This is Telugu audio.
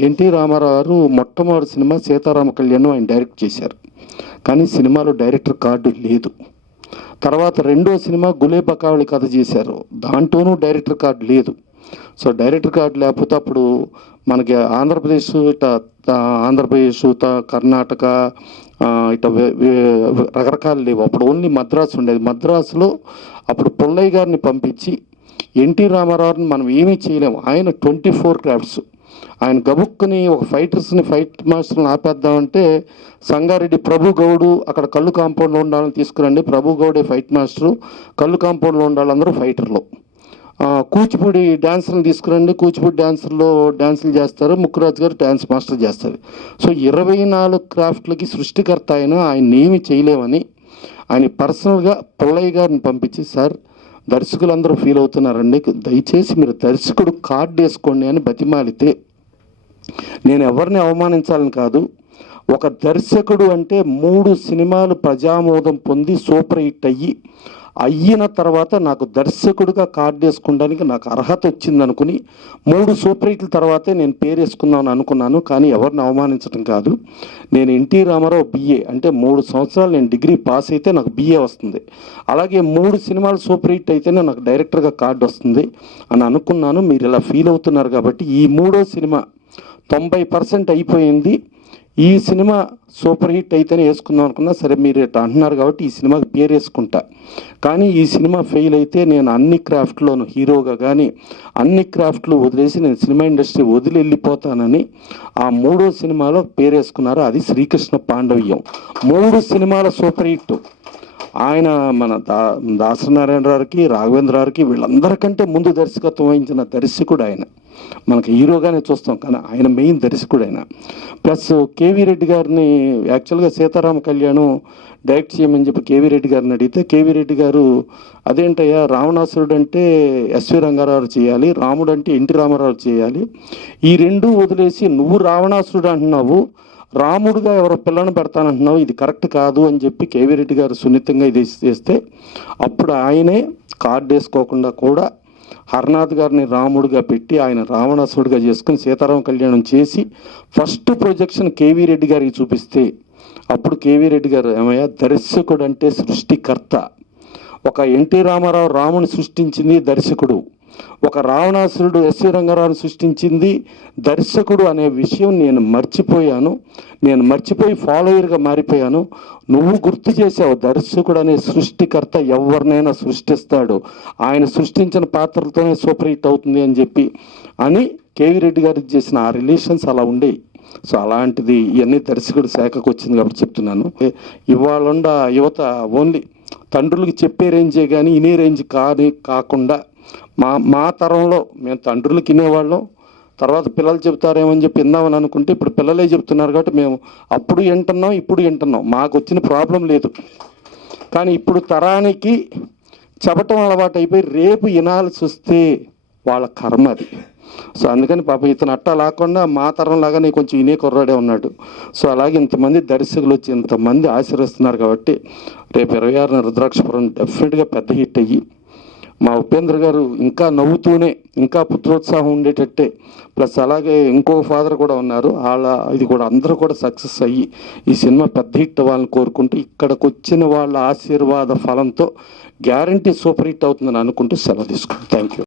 ఎన్టీ రామారావు గారు మొట్టమొదటి సినిమా సీతారామ కళ్యాణం ఆయన డైరెక్ట్ చేశారు. కానీ సినిమాలో డైరెక్టర్ కార్డు లేదు. తర్వాత రెండో సినిమా గులే బకావళి కథ చేశారు. దాంట్లోనూ డైరెక్టర్ కార్డు లేదు. సో డైరెక్టర్ కార్డు లేకపోతే అప్పుడు మనకి ఆంధ్రప్రదేశ్ ఇట ఆంధ్రప్రదేశ్ త- కర్ణాటక ఇట రకరకాలు లేవు. అప్పుడు ఓన్లీ మద్రాసు ఉండేది. మద్రాసులో అప్పుడు పుల్లయ్య గారిని పంపించి ఎన్టీ రామారావుని మనం ఏమీ చేయలేము. ఆయన ట్వంటీ ఫోర్ క్రాఫ్ట్స్. ఆయన గబుక్కుని ఒక ఫైటర్స్ని ఫైట్ మాస్టర్ని ఆపేద్దామంటే సంగారెడ్డి ప్రభు గౌడు అక్కడ కళ్ళు కాంపౌండ్లో ఉండాలని తీసుకురండి. ప్రభు గౌడే ఫైట్ మాస్టరు. కళ్ళు కాంపౌండ్లో ఉండాలందరూ ఫైటర్లు. కూచిపూడి డ్యాన్సులు తీసుకురండి. కూచిపూడి డ్యాన్సుల్లో డ్యాన్సులు చేస్తారు. ముక్కురాజు గారు డ్యాన్స్ మాస్టర్ చేస్తారు. సో ఇరవై నాలుగు క్రాఫ్ట్లకి సృష్టికర్త ఆయన ఆయన ఏమి చేయలేమని ఆయన పర్సనల్గా పుల్లయ్య గారిని పంపించి సార్ దర్శకులందరూ ఫీల్ అవుతున్నారండి. దయచేసి మీరు దర్శకుడు కార్డు వేసుకోండి అని బతిమాలితే నేను ఎవరిని అవమానించాలని కాదు ఒక దర్శకుడు అంటే మూడు సినిమాలు ప్రజామోదం పొంది సూపర్ హిట్ అయ్యి అయిన తర్వాత నాకు దర్శకుడిగా కార్డు వేసుకోవడానికి నాకు అర్హత వచ్చింది అనుకుని మూడు సూపర్ హిట్ల తర్వాతే నేను పేరు వేసుకుందామని అనుకున్నాను కానీ ఎవరిని అవమానించడం కాదు. నేను ఎన్టీ రామారావు బిఏ అంటే మూడు సంవత్సరాలు నేను డిగ్రీ పాస్ అయితే నాకు బిఏ వస్తుంది. అలాగే మూడు సినిమాలు సూపర్ హిట్ అయితేనే నాకు డైరెక్టర్గా కార్డు వస్తుంది అని అనుకున్నాను. మీరు ఇలా ఫీల్ అవుతున్నారు కాబట్టి ఈ మూడో సినిమా తొంభై పర్సెంట్ అయిపోయింది. ఈ సినిమా సూపర్ హిట్ అయితేనే వేసుకుందాం అనుకున్నా సరే మీరు అంటున్నారు కాబట్టి ఈ సినిమాకి పేరు వేసుకుంటా. కానీ ఈ సినిమా ఫెయిల్ అయితే నేను అన్ని క్రాఫ్ట్లోను హీరోగా కానీ అన్ని క్రాఫ్ట్లు వదిలేసి నేను సినిమా ఇండస్ట్రీ వదిలి వెళ్ళిపోతానని ఆ మూడో సినిమాలో పేరు వేసుకున్నారు. అది శ్రీకృష్ణ పాండవ్యం. మూడు సినిమాల సూపర్ హిట్. ఆయన మన దా దాసనారాయణరావుకి రాఘవేంద్రరావుకి వీళ్ళందరికంటే ముందు దర్శకత్వం వహించిన దర్శకుడు ఆయన. మనకి హీరోగానే చూస్తాం కానీ ఆయన మెయిన్ దర్శకుడు ఆయన. ప్లస్ కేవీ రెడ్డి గారిని యాక్చువల్గా సీతారామ కళ్యాణం డైరెక్ట్ చేయమని చెప్పి కేవీ రెడ్డి గారిని అడిగితే కేవీ రెడ్డి గారు అదేంటయ్యా రావణాసురుడు అంటే ఎస్వి రంగారావు చేయాలి రాముడు అంటే ఎన్టీ రామారావు చేయాలి. ఈ రెండు వదిలేసి నువ్వు రావణాసురుడు అంటున్నావు రాముడుగా ఎవరో పిల్లను పెడతానంటున్నావు ఇది కరెక్ట్ కాదు అని చెప్పి కేవీ రెడ్డి గారు సున్నితంగా ఇది చేస్తే అప్పుడు ఆయనే కార్డు వేసుకోకుండా కూడా హర్నాథ్ గారిని రాముడుగా పెట్టి ఆయన రావణాసుడిగా చేసుకుని సీతారామ కళ్యాణం చేసి ఫస్ట్ ప్రొజెక్షన్ కేవీ రెడ్డి గారికి చూపిస్తే అప్పుడు కేవీ రెడ్డి గారు ఏమయ్యా దర్శకుడు అంటే సృష్టికర్త. ఒక ఎన్టీ రామారావు రాముని సృష్టించింది దర్శకుడు. ఒక రావణాసురుడు ఎస్వి రంగారావు సృష్టించింది. దర్శకుడు అనే విషయం నేను మర్చిపోయాను. నేను మర్చిపోయి ఫాలోయర్గా మారిపోయాను. నువ్వు గుర్తు చేసావు దర్శకుడు అనే సృష్టికర్త ఎవరినైనా సృష్టిస్తాడు. ఆయన సృష్టించిన పాత్రలతోనే సూపర్ హిట్ అవుతుంది అని చెప్పి అని కేవీ రెడ్డి గారికి చేసిన ఆ రిలేషన్స్ అలా ఉండేవి సో అలాంటిది ఇవన్నీ దర్శకుడు శాఖకు వచ్చింది కాబట్టి చెప్తున్నాను. ఇవాళ యువత ఓన్లీ తండ్రులకి చెప్పే రేంజే కానీ ఇనే రేంజ్ కానీ కాకుండా మా మా తరంలో మేము తండ్రులు తినేవాళ్ళం. తర్వాత పిల్లలు చెబుతారేమని చెప్పి విందామని అనుకుంటే ఇప్పుడు పిల్లలే చెప్తున్నారు కాబట్టి మేము అప్పుడు వింటున్నాం ఇప్పుడు వింటున్నాం. మాకు వచ్చిన ప్రాబ్లం లేదు. కానీ ఇప్పుడు తరానికి చెప్పటం అలవాటు అయిపోయి రేపు వినాల్సి వస్తే వాళ్ళ కర్మ అది. సో అందుకని పాప ఇతను అట్టా లేకుండా మా తరం లాగానే కొంచెం ఇనే కుర్రాడే ఉన్నాడు. సో అలాగే ఇంతమంది దర్శకులు వచ్చి ఇంతమంది ఆశీర్వస్తున్నారు కాబట్టి రేపు ఇరవై ఆరున రుద్రాక్షపురం డెఫినెట్గా పెద్ద హిట్ అయ్యి మా ఉపేంద్ర గారు ఇంకా నవ్వుతూనే ఇంకా పుత్రోత్సాహం ఉండేటట్టే. ప్లస్ అలాగే ఇంకో ఫాదర్ కూడా ఉన్నారు. వాళ్ళ ఇది కూడా అందరూ కూడా సక్సెస్ అయ్యి ఈ సినిమా పెద్ద హిట్ అవ్వాలని కోరుకుంటూ ఇక్కడికి వచ్చిన వాళ్ళ ఆశీర్వాద ఫలంతో గ్యారంటీ సూపర్ హిట్ అవుతుందని అనుకుంటూ సెలవు తీసుకుంటాను థ్యాంక్ యూ